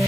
जय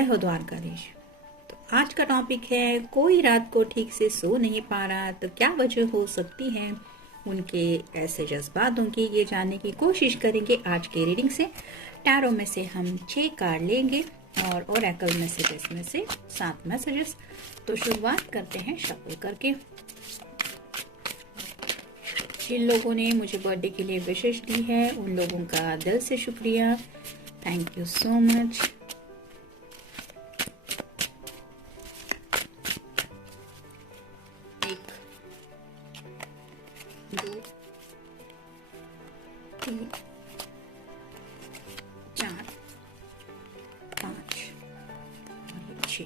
हो द्वारकाधीश। तो आज का टॉपिक है, कोई रात को ठीक से सो नहीं पा रहा तो क्या वजह हो सकती है उनके ऐसे जज्बातों की। ये जानने की कोशिश करेंगे आज के रीडिंग से। टैरो में से हम 6 कार्ड लेंगे और ओरेकल मैसेजेस में से 7 मैसेजेस। तो शुरुआत करते हैं शफल करके। जिन लोगों ने मुझे बर्थडे के लिए विशेष दी है उन लोगों का दिल से शुक्रिया, थैंक यू सो मच। दो, 3, 4, 5 और 6।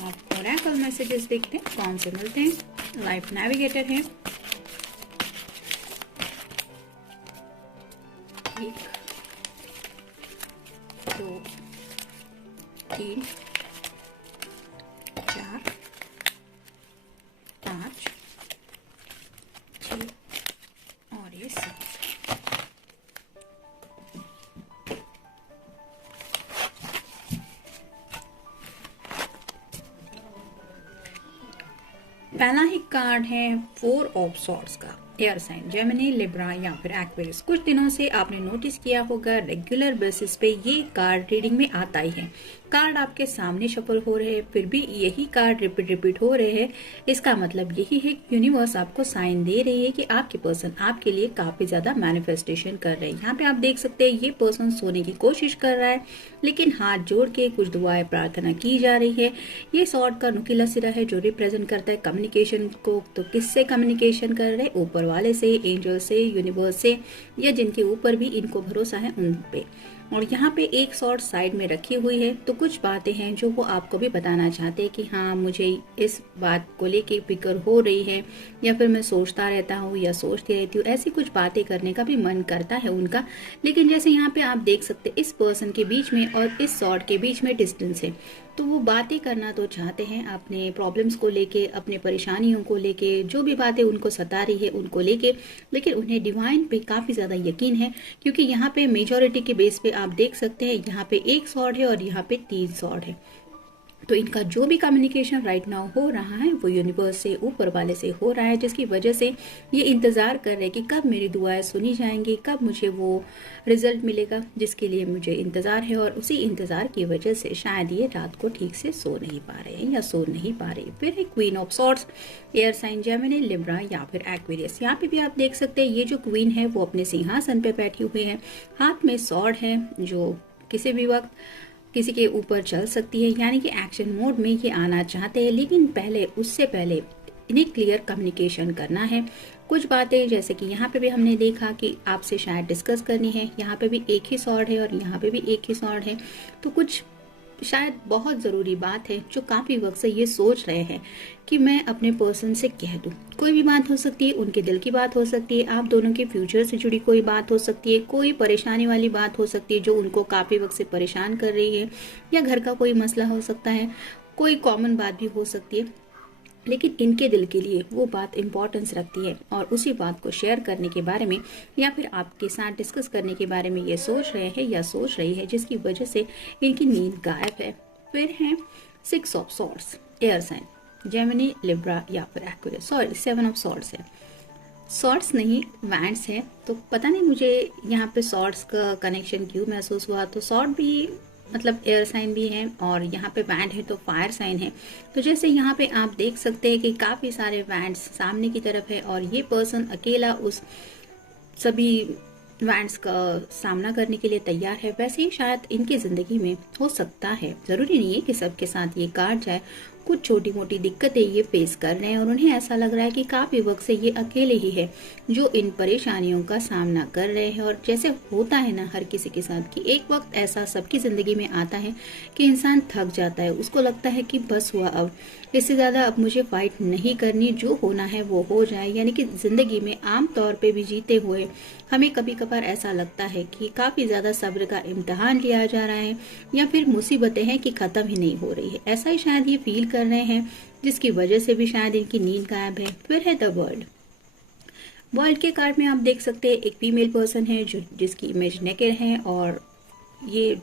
आप ओरेकल मैसेजेस देखते हैं कौन से मिलते हैं। लाइफ नेविगेटर है, 1, 2, 3, 4, 5, 6 और ये 7। पहला ही कार्ड है 4 ऑफ सॉर्ड्स का। एयर साइन जेमिनी, लिब्रा या फिर एक्वेरियस। कुछ दिनों से आपने नोटिस किया होगा रेगुलर बेसिस पे ये कार्ड रीडिंग में आता ही है। कार्ड आपके सामने शफल हो रहे हैं, फिर भी यही कार्ड रिपीट हो रहे हैं। इसका मतलब यही है कि यूनिवर्स आपको साइन दे रही है कि आपके पर्सन आपके लिए काफी ज्यादा मैनिफेस्टेशन कर रहे हैं। यहाँ पे आप देख सकते हैं ये पर्सन सोने की कोशिश कर रहा है, लेकिन हाथ जोड़ के कुछ दुआएं प्रार्थना की जा रही है। ये सॉर्ड का नुकीला सिरा है जो रिप्रेजेंट करता है कम्युनिकेशन को। तो किससे कम्युनिकेशन कर रहे हैं? ऊपर वाले से, एंजल से, यूनिवर्स से, या जिनके ऊपर भी इनको भरोसा है उन पे। और यहाँ पे एक सॉर्ड साइड में रखी हुई है। तो कुछ बातें हैं जो वो आपको भी बताना चाहते हैं कि हाँ, मुझे इस बात को लेके फिक्र हो रही है, या फिर मैं सोचता रहता हूँ या सोचती रहती हूँ। ऐसी कुछ बातें करने का भी मन करता है उनका। लेकिन जैसे यहाँ पे आप देख सकते हैं इस पर्सन के बीच में और इस सॉर्ड के बीच में डिस्टेंस है। तो वो बातें करना तो चाहते हैं अपने प्रॉब्लम्स को लेके, अपने परेशानियों को लेके, जो भी बातें उनको सता रही है उनको लेके। लेकिन उन्हें डिवाइन पे काफी ज्यादा यकीन है, क्योंकि यहाँ पे मेजॉरिटी के बेस पे आप देख सकते हैं यहाँ पे 1 सॉर्ड है और यहाँ पे 3 सॉर्ड है। तो इनका जो भी कम्युनिकेशन राइट नाउ हो रहा है वो यूनिवर्स से, ऊपर वाले से हो रहा है, जिसकी वजह से ये इंतजार कर रहे हैं कि कब मेरी दुआएं सुनी जाएंगी, कब मुझे वो रिजल्ट मिलेगा जिसके लिए मुझे इंतजार है। और उसी इंतजार की वजह से शायद ये रात को ठीक से सो नहीं पा रहे हैं या सो नहीं पा रहे। फिर है queen of swords, air sign Gemini, Libra या फिर एक्वेरियस। यहाँ पे भी आप देख सकते हैं ये जो क्वीन है वो अपने सिंहासन पे बैठी हुई है, हाथ में सॉर्ड है जो किसी भी वक्त किसी के ऊपर चल सकती है, यानी कि एक्शन मोड में ये आना चाहते हैं। लेकिन उससे पहले इन्हें क्लियर कम्युनिकेशन करना है। कुछ बातें जैसे कि यहाँ पे भी हमने देखा कि आपसे शायद डिस्कस करनी है। यहाँ पे भी एक ही सॉर्ड है और यहाँ पे भी एक ही सॉर्ड है। तो कुछ शायद बहुत ज़रूरी बात है जो काफ़ी वक्त से ये सोच रहे हैं कि मैं अपने पर्सन से कह दूं। कोई भी बात हो सकती है, उनके दिल की बात हो सकती है, आप दोनों के फ्यूचर से जुड़ी कोई बात हो सकती है, कोई परेशानी वाली बात हो सकती है जो उनको काफ़ी वक्त से परेशान कर रही है, या घर का कोई मसला हो सकता है, कोई कॉमन बात भी हो सकती है। लेकिन इनके दिल के लिए वो बात इम्पोर्टेंस रखती है और उसी बात को शेयर करने के बारे में या फिर आपके साथ डिस्कस करने के बारे में ये सोच रहे हैं या सोच रही है, जिसकी वजह से इनकी नींद गायब है। फिर है 6 of swords, air sign Gemini, Libra या फिर एक्वेरियस। सॉरी, 7 ऑफ सॉर्ड्स है, सॉर्ड्स नहीं वैंड्स है। तो पता नहीं मुझे यहाँ पे सॉर्ड्स का कनेक्शन क्यों महसूस हुआ। तो सॉर्ड भी मतलब एयर साइन भी है और यहाँ पे वैंड है तो फायर साइन है। तो जैसे यहाँ पे आप देख सकते हैं कि काफी सारे वैंड्स सामने की तरफ है और ये पर्सन अकेला उस सभी वैंड्स का सामना करने के लिए तैयार है। वैसे ही शायद इनकी जिंदगी में हो सकता है, जरूरी नहीं है कि सबके साथ ये कार्ड जाए, कुछ छोटी मोटी दिक्कतें ये फेस कर रहे हैं और उन्हें ऐसा लग रहा है कि काफी वक्त से ये अकेले ही है जो इन परेशानियों का सामना कर रहे हैं। और जैसे होता है ना हर किसी के साथ कि एक वक्त ऐसा सबकी जिंदगी में आता है कि इंसान थक जाता है, उसको लगता है कि बस हुआ, अब इससे ज्यादा अब मुझे फाइट नहीं करनी, जो होना है वो हो जाए। यानी कि जिंदगी में आम तौर पे भी जीते हुए हमें कभी कभार ऐसा लगता है कि काफी ज्यादा सब्र का इम्तिहान लिया जा रहा है या फिर मुसीबतें हैं कि खत्म ही नहीं हो रही है। ऐसा ही शायद ये फील कर रहे हैं, जिसकी वजह से भी शायद इनकी नींद गायब है। फिर है द वर्ल्ड। वर्ल्ड के कार्ड में आप देख सकते हैं एक फीमेल पर्सन है जिसकी इमेज नेकेड है और ये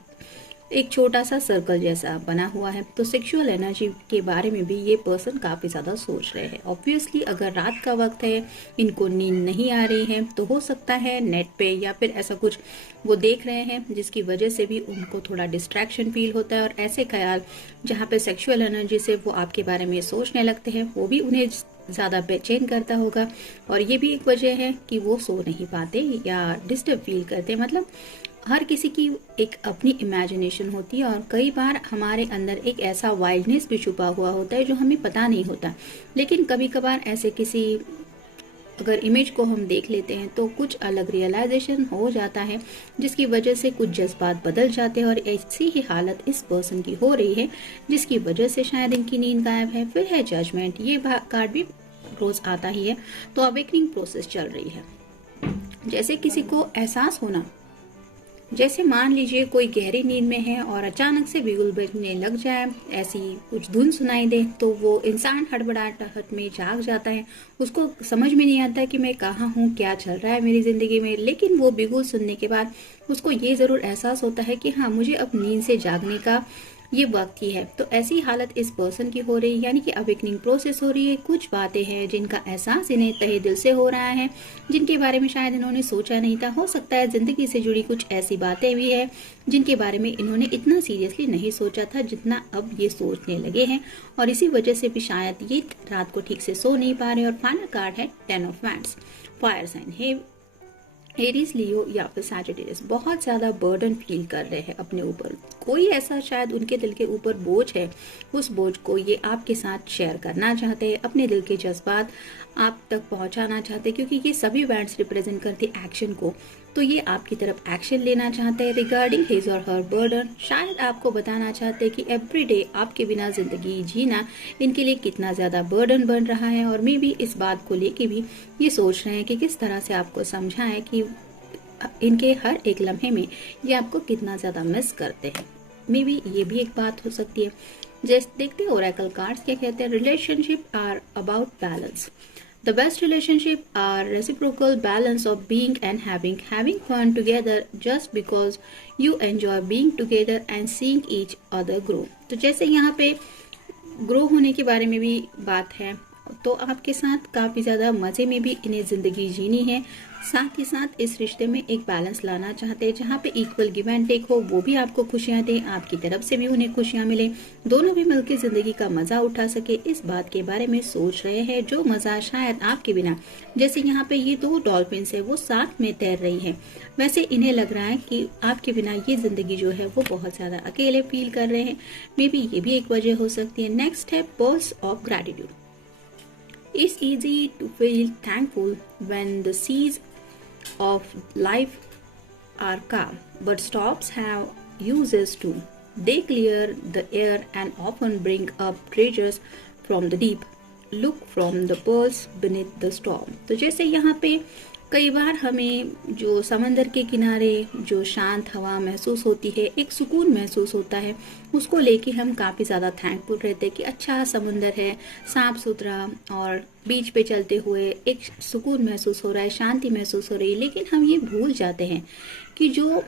एक छोटा सा सर्कल जैसा बना हुआ है। तो सेक्सुअल एनर्जी के बारे में भी ये पर्सन काफी ज्यादा सोच रहे हैं। ऑब्वियसली अगर रात का वक्त है, इनको नींद नहीं आ रही है, तो हो सकता है नेट पे या फिर ऐसा कुछ वो देख रहे हैं जिसकी वजह से भी उनको थोड़ा डिस्ट्रैक्शन फील होता है। और ऐसे ख्याल जहाँ पे सेक्सुअल एनर्जी से वो आपके बारे में सोचने लगते हैं वो भी उन्हें ज्यादा बेचैन करता होगा। और ये भी एक वजह है कि वो सो नहीं पाते या डिस्टर्ब फील करते। मतलब हर किसी की एक अपनी इमेजिनेशन होती है और कई बार हमारे अंदर एक ऐसा वाइल्डनेस भी छुपा हुआ होता है जो हमें पता नहीं होता। लेकिन कभी कभार ऐसे किसी अगर इमेज को हम देख लेते हैं तो कुछ अलग रियलाइजेशन हो जाता है जिसकी वजह से कुछ जज्बात बदल जाते हैं और ऐसी ही हालत इस पर्सन की हो रही है जिसकी वजह से शायद इनकी नींद गायब है। फिर है जजमेंट। ये कार्ड भी रोज आता ही है। तो अवेकनिंग प्रोसेस चल रही है। जैसे किसी को एहसास होना, जैसे मान लीजिए कोई गहरी नींद में है और अचानक से बिगुल बजने लग जाए, ऐसी कुछ धुन सुनाई दे तो वो इंसान हड़बड़ाहट में जाग जाता है। उसको समझ में नहीं आता कि मैं कहाँ हूँ, क्या चल रहा है मेरी जिंदगी में। लेकिन वो बिगुल सुनने के बाद उसको ये जरूर एहसास होता है कि हाँ, मुझे अब नींद से जागने का ये वक्त ही है। तो ऐसी हालत इस पर्सन की हो रही है, यानी कि अवेकनिंग प्रोसेस हो रही है। कुछ बातें हैं जिनका एहसास इन्हें तहे दिल से हो रहा है, जिनके बारे में शायद इन्होंने सोचा नहीं था। हो सकता है जिंदगी से जुड़ी कुछ ऐसी बातें भी है जिनके बारे में इन्होंने इतना सीरियसली नहीं सोचा था जितना अब ये सोचने लगे हैं और इसी वजह से भी शायद ये रात को ठीक से सो नहीं पा रहे। और फाइनल कार्ड है 10 ऑफ वैंड्स। फायर साइन है एरीज, लियो या फिर सैजिटेरियस बहुत ज्यादा बर्डन फील कर रहे हैं अपने ऊपर। कोई ऐसा शायद उनके दिल के ऊपर बोझ है, उस बोझ को ये आपके साथ शेयर करना चाहते हैं, अपने दिल के जज्बात आप तक पहुंचाना चाहते हैं, क्योंकि ये सभी बैंड्स रिप्रेजेंट करते एक्शन को। तो ये आपकी तरफ एक्शन लेना चाहते हैं रिगार्डिंग हिज और हर बर्डन। शायद आपको बताना चाहते हैं कि एवरीडे आपके बिना जिंदगी जीना इनके लिए कितना ज्यादा बर्डन बन रहा है। और मे भी इस बात को लेके भी ये सोच रहे हैं कि किस तरह से आपको समझाएं कि इनके हर एक लम्हे में ये आपको कितना ज्यादा मिस करते हैं। मे बी ये भी एक बात हो सकती है। जैसे देखते हैं ओरेकल कार्ड्स क्या कहते हैं। Relationship are about balance. The best relationship are reciprocal balance of being and having fun together just because you enjoy being together and seeing each other grow। तो जैसे यहाँ पे ग्रो होने के बारे में भी बात है, तो आपके साथ काफी ज्यादा मजे में भी इन्हें जिंदगी जीनी है। साथ ही साथ इस रिश्ते में एक बैलेंस लाना चाहते हैं जहाँ पे इक्वल गिव एंड टेक हो, वो भी आपको खुशियां दे, आपकी तरफ से भी उन्हें खुशियां मिले, दोनों भी मिलकर जिंदगी का मजा उठा सके। इस बात के बारे में सोच रहे हैं जो मजा शायद आपके बिना, जैसे यहाँ पे ये 2 डॉल्फिन्स है वो साथ में तैर रही है, वैसे इन्हें लग रहा है कि आपके बिना ये जिंदगी जो है वो बहुत ज्यादा अकेले फील कर रहे हैं। मे बी ये भी एक वजह हो सकती है। नेक्स्ट है purse of gratitude. It's easy to feel thankful when the seas of life are calm, but storms have uses too. They clear the air and often bring up treasures from the deep. Look from the pearls beneath the storm. तो जैसे यहाँ पे कई बार हमें जो समंदर के किनारे जो शांत हवा महसूस होती है, एक सुकून महसूस होता है, उसको लेके हम काफ़ी ज़्यादा थैंकफुल रहते हैं कि अच्छा समुंदर है, साफ सुथरा, और बीच पे चलते हुए एक सुकून महसूस हो रहा है, शांति महसूस हो रही है। लेकिन हम ये भूल जाते हैं कि जो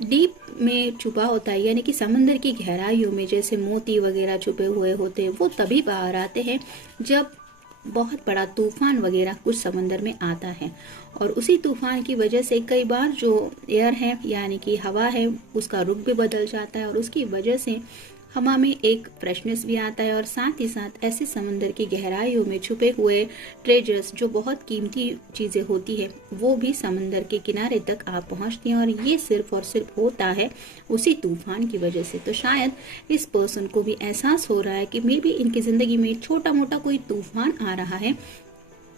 डीप में छुपा होता है, यानी कि समंदर की गहराइयों में जैसे मोती वगैरह छुपे हुए होते हैं, वो तभी बाहर आते हैं जब बहुत बड़ा तूफान वगैरह कुछ समंदर में आता है। और उसी तूफान की वजह से कई बार जो एयर है यानी कि हवा है उसका रुख भी बदल जाता है और उसकी वजह से हवा में एक फ्रेशनेस भी आता है और साथ ही साथ ऐसे समंदर की गहराइयों में छुपे हुए ट्रेजर्स जो बहुत कीमती चीजें होती है वो भी समंदर के किनारे तक आप पहुंचती हैं और ये सिर्फ और सिर्फ होता है उसी तूफान की वजह से। तो शायद इस पर्सन को भी एहसास हो रहा है कि मे बी इनकी जिंदगी में छोटा मोटा कोई तूफान आ रहा है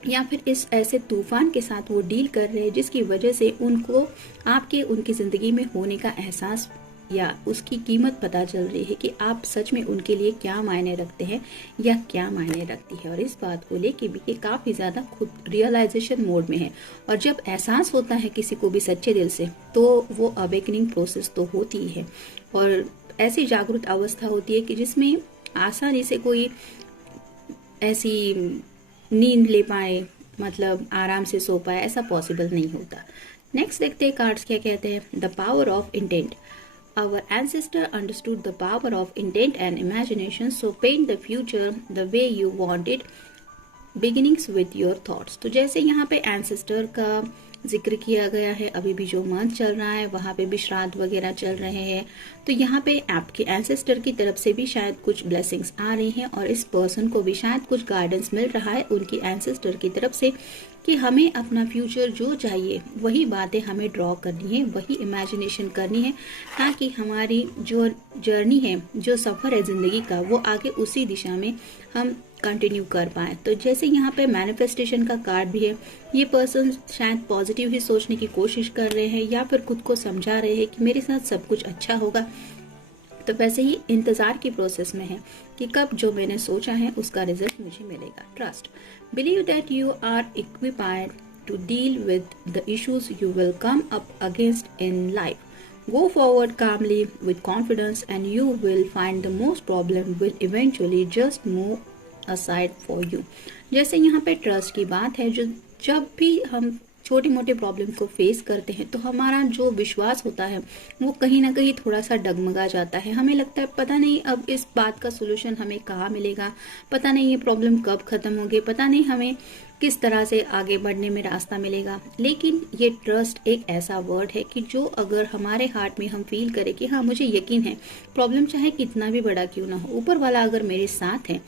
या फिर इस ऐसे तूफान के साथ वो डील कर रहे हैं जिसकी वजह से उनको आपके उनकी जिंदगी में होने का एहसास या उसकी कीमत पता चल रही है कि आप सच में उनके लिए क्या मायने रखते हैं या क्या मायने रखती है। और इस बात को लेके भी ये काफी ज्यादा खुद रियलाइजेशन मोड में है और जब एहसास होता है किसी को भी सच्चे दिल से तो वो अवेकनिंग प्रोसेस तो होती ही है और ऐसी जागरूक अवस्था होती है कि जिसमें आसानी से कोई ऐसी नींद ले पाए, मतलब आराम से सो पाए, ऐसा पॉसिबल नहीं होता। नेक्स्ट देखते हैं कार्ड्स क्या कहते हैं। The power of intent. Our ancestor understood the power of intent and imagination, so paint the future the way you want it, beginnings with your thoughts। तो जैसे यहाँ पे ancestor का जिक्र किया गया है, अभी भी जो मंथ चल रहा है वहाँ पे भी श्राद्ध वगैरह चल रहे हैं, तो यहाँ पे आपके एंसेस्टर की तरफ से भी शायद कुछ ब्लेसिंग्स आ रही हैं और इस पर्सन को भी शायद कुछ गाइडेंस मिल रहा है उनकी एंसेस्टर की तरफ से कि हमें अपना फ्यूचर जो चाहिए वही बातें हमें ड्रॉ करनी है, वही इमेजिनेशन करनी है ताकि हमारी जो जर्नी है, जो सफ़र है ज़िंदगी का, वो आगे उसी दिशा में हम कंटिन्यू कर पाए। तो जैसे यहाँ पे मैनिफेस्टेशन का कार्ड भी है, ये पर्सन शायद पॉजिटिव ही सोचने की कोशिश कर रहे हैं या फिर खुद को समझा रहे हैं कि मेरे साथ सब कुछ अच्छा होगा। तो वैसे ही इंतजार की प्रोसेस में है कि कब जो मैंने सोचा है उसका रिजल्ट मुझे मिलेगा। Trust. Believe that you are equipped to deal with the issues you will come up against in life. Go forward calmly with confidence and you will find the most problem will eventually just move aside for you। जैसे यहाँ पे trust की बात है, जो जब भी हम छोटे मोटे प्रॉब्लम को फेस करते हैं तो हमारा जो विश्वास होता है वो कहीं ना कहीं थोड़ा सा डगमगा जाता है। हमें लगता है पता नहीं अब इस बात का सोल्यूशन हमें कहाँ मिलेगा, पता नहीं ये प्रॉब्लम कब खत्म होगी, पता नहीं हमें किस तरह से आगे बढ़ने में रास्ता मिलेगा। लेकिन ये ट्रस्ट एक ऐसा वर्ड है कि जो अगर हमारे हार्ट में हम फील करें कि हाँ मुझे यकीन है प्रॉब्लम चाहे कितना भी बड़ा क्यों ना हो, ऊपर वाला अगर मेरे साथ है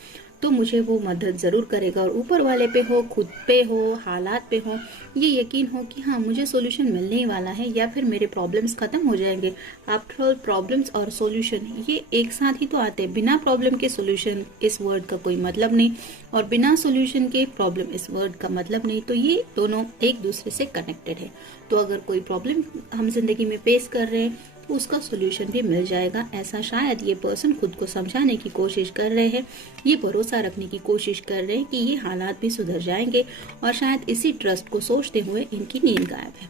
तो मुझे वो मदद ज़रूर करेगा। और ऊपर वाले पे हो, खुद पे हो, हालात पे हो, ये यकीन हो कि हाँ मुझे सॉल्यूशन मिलने ही वाला है या फिर मेरे प्रॉब्लम्स ख़त्म हो जाएंगे। आफ्टर ऑल प्रॉब्लम्स और सॉल्यूशन ये एक साथ ही तो आते हैं। बिना प्रॉब्लम के सॉल्यूशन इस वर्ड का कोई मतलब नहीं और बिना सॉल्यूशन के प्रॉब्लम इस वर्ड का मतलब नहीं। तो ये दोनों एक दूसरे से कनेक्टेड है। तो अगर कोई प्रॉब्लम हम जिंदगी में फेस कर रहे हैं तो उसका सोल्यूशन भी मिल जाएगा, ऐसा शायद ये पर्सन खुद को समझाने की कोशिश कर रहे हैं, ये भरोसा रखने की कोशिश कर रहे हैं कि ये हालात भी सुधर जाएंगे और शायद इसी ट्रस्ट को सोचते हुए इनकी नींद गायब है।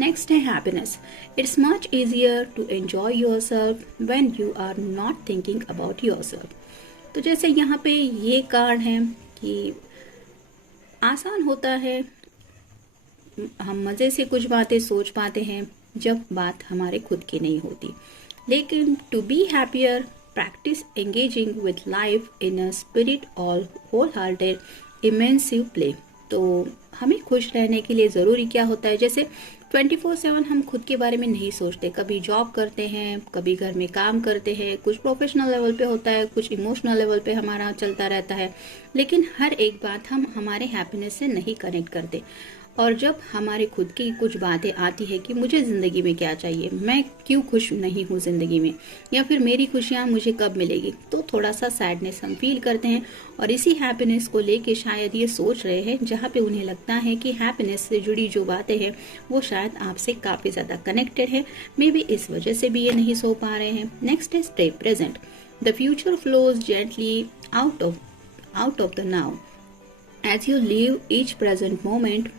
नेक्स्ट है happiness. It's much easier to enjoy yourself when you are not thinking about yourself. तो जैसे यहाँ पे ये कार्ड है कि आसान होता है, हम मजे से कुछ बातें सोच पाते हैं जब बात हमारे खुद की नहीं होती। लेकिन to be happier practice engaging with life in a spirit all whole hearted immersive play. तो हमें खुश रहने के लिए ज़रूरी क्या होता है, जैसे 24/7 हम खुद के बारे में नहीं सोचते। कभी जॉब करते हैं, कभी घर में काम करते हैं, कुछ प्रोफेशनल लेवल पे होता है, कुछ इमोशनल लेवल पे हमारा चलता रहता है, लेकिन हर एक बात हम हमारे हैप्पीनेस से नहीं कनेक्ट करते। और जब हमारे खुद की कुछ बातें आती है कि मुझे ज़िंदगी में क्या चाहिए, मैं क्यों खुश नहीं हूँ ज़िंदगी में, या फिर मेरी खुशियाँ मुझे कब मिलेगी, तो थोड़ा सा सैडनेस हम फील करते हैं और इसी हैप्पीनेस को लेके शायद ये सोच रहे हैं, जहाँ पे उन्हें लगता है कि हैप्पीनेस से जुड़ी जो बातें हैं वो शायद आपसे काफ़ी ज़्यादा कनेक्टेड है। मे बी इस वजह से भी ये नहीं सो पा रहे हैं। नेक्स्ट है stay present. The future flows gently out of the now as you live each present moment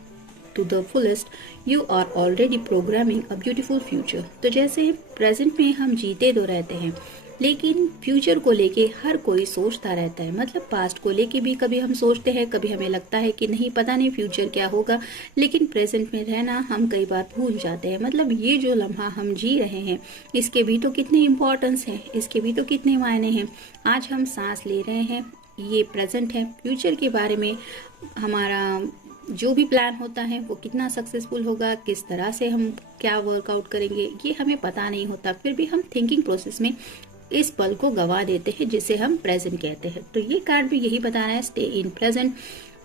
to the fullest, you are already programming a beautiful future। तो जैसे प्रेजेंट में हम जीते तो रहते हैं लेकिन फ्यूचर को लेके हर कोई सोचता रहता है। मतलब पास्ट को लेके भी कभी हम सोचते हैं, कभी हमें लगता है कि नहीं पता नहीं फ्यूचर क्या होगा, लेकिन प्रेजेंट में रहना हम कई बार भूल जाते हैं। मतलब ये जो लम्हा हम जी रहे हैं इसके भी तो कितने इम्पोर्टेंस है, इसके भी तो कितने मायने हैं। आज हम सांस ले रहे हैं, ये प्रेजेंट है। फ्यूचर के बारे में हमारा जो भी प्लान होता है वो कितना सक्सेसफुल होगा, किस तरह से हम क्या वर्कआउट करेंगे, ये हमें पता नहीं होता। फिर भी हम थिंकिंग प्रोसेस में इस पल को गवा देते हैं जिसे हम प्रेजेंट कहते हैं। तो ये कार्ड भी यही बता रहा है, स्टे इन प्रेजेंट।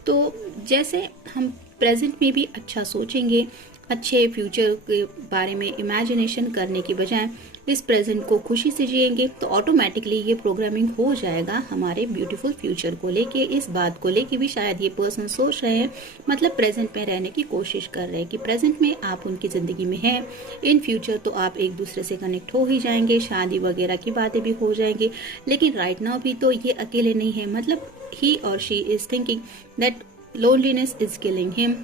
तो जैसे हम प्रेजेंट में भी अच्छा सोचेंगे, अच्छे फ्यूचर के बारे में इमेजिनेशन करने की बजाय इस प्रेजेंट को खुशी से जिएंगे, तो ऑटोमेटिकली ये प्रोग्रामिंग हो जाएगा हमारे ब्यूटीफुल फ्यूचर को लेके। इस बात को लेके भी शायद ये पर्सन सोच रहे हैं, मतलब प्रेजेंट में रहने की कोशिश कर रहे हैं कि प्रेजेंट में आप उनकी ज़िंदगी में हैं, इन फ्यूचर तो आप एक दूसरे से कनेक्ट हो ही जाएंगे, शादी वगैरह की बातें भी हो जाएंगी। लेकिन राइट नाउ भी तो ये अकेले नहीं है, मतलब ही और she is thinking that loneliness is killing him.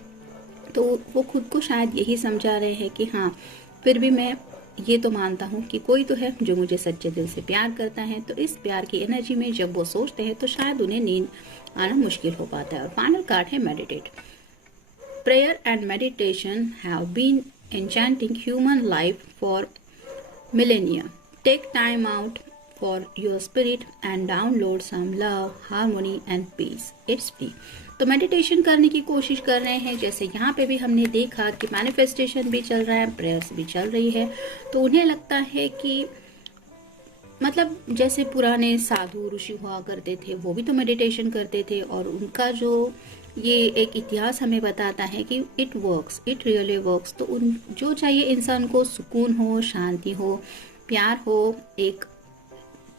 तो वो खुद को शायद यही समझा रहे हैं कि हाँ, फिर भी मैं ये तो मानता हूँ कि कोई तो है जो मुझे सच्चे दिल से प्यार करता है। तो इस प्यार की एनर्जी में जब वो सोचते हैं तो शायद उन्हें नींद आना मुश्किल हो पाता है। और फाइनल कार्ड है meditate. Prayer and meditation have been enchanting human life for millennia. Take time out for your spirit and download some love, harmony and peace. It's free. तो मेडिटेशन करने की कोशिश कर रहे हैं, जैसे यहाँ पे भी हमने देखा कि मैनिफेस्टेशन भी चल रहा है, प्रेयर्स भी चल रही है। तो उन्हें लगता है कि मतलब जैसे पुराने साधु ऋषि हुआ करते थे, वो भी तो मेडिटेशन करते थे, और उनका जो ये एक इतिहास हमें बताता है कि it works, it really works. तो उन जो चाहिए इंसान को, सुकून हो, शांति हो, प्यार हो, एक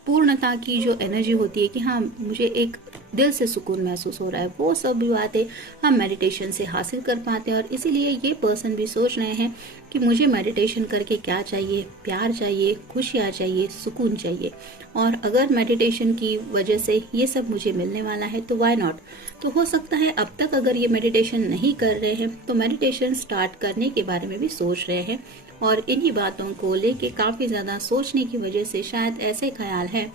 पूर्णता की जो एनर्जी होती है कि हाँ मुझे एक दिल से सुकून महसूस हो रहा है, वो सब भी बातें हम मेडिटेशन से हासिल कर पाते हैं। और इसीलिए ये पर्सन भी सोच रहे हैं कि मुझे मेडिटेशन करके क्या चाहिए, प्यार चाहिए, खुशियाँ चाहिए, सुकून चाहिए। और अगर मेडिटेशन की वजह से ये सब मुझे मिलने वाला है तो व्हाई नॉट। तो हो सकता है अब तक अगर ये मेडिटेशन नहीं कर रहे हैं तो मेडिटेशन स्टार्ट करने के बारे में भी सोच रहे हैं। और इन्हीं बातों को लेके काफ़ी ज़्यादा सोचने की वजह से शायद ऐसे ख्याल हैं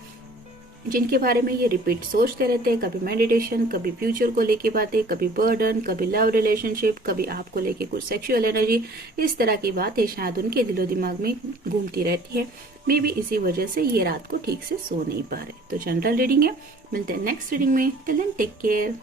जिनके बारे में ये रिपीट सोचते रहते हैं। कभी मेडिटेशन, कभी फ्यूचर को लेके बातें, कभी बर्डन, कभी लव रिलेशनशिप, कभी आपको लेके कुछ सेक्सुअल एनर्जी, इस तरह की बातें शायद उनके दिलो दिमाग में घूमती रहती है। मे बी इसी वजह से ये रात को ठीक से सो नहीं पा रहे। तो जनरल रीडिंग है, मिलते हैं नेक्स्ट रीडिंग में। Till then take care.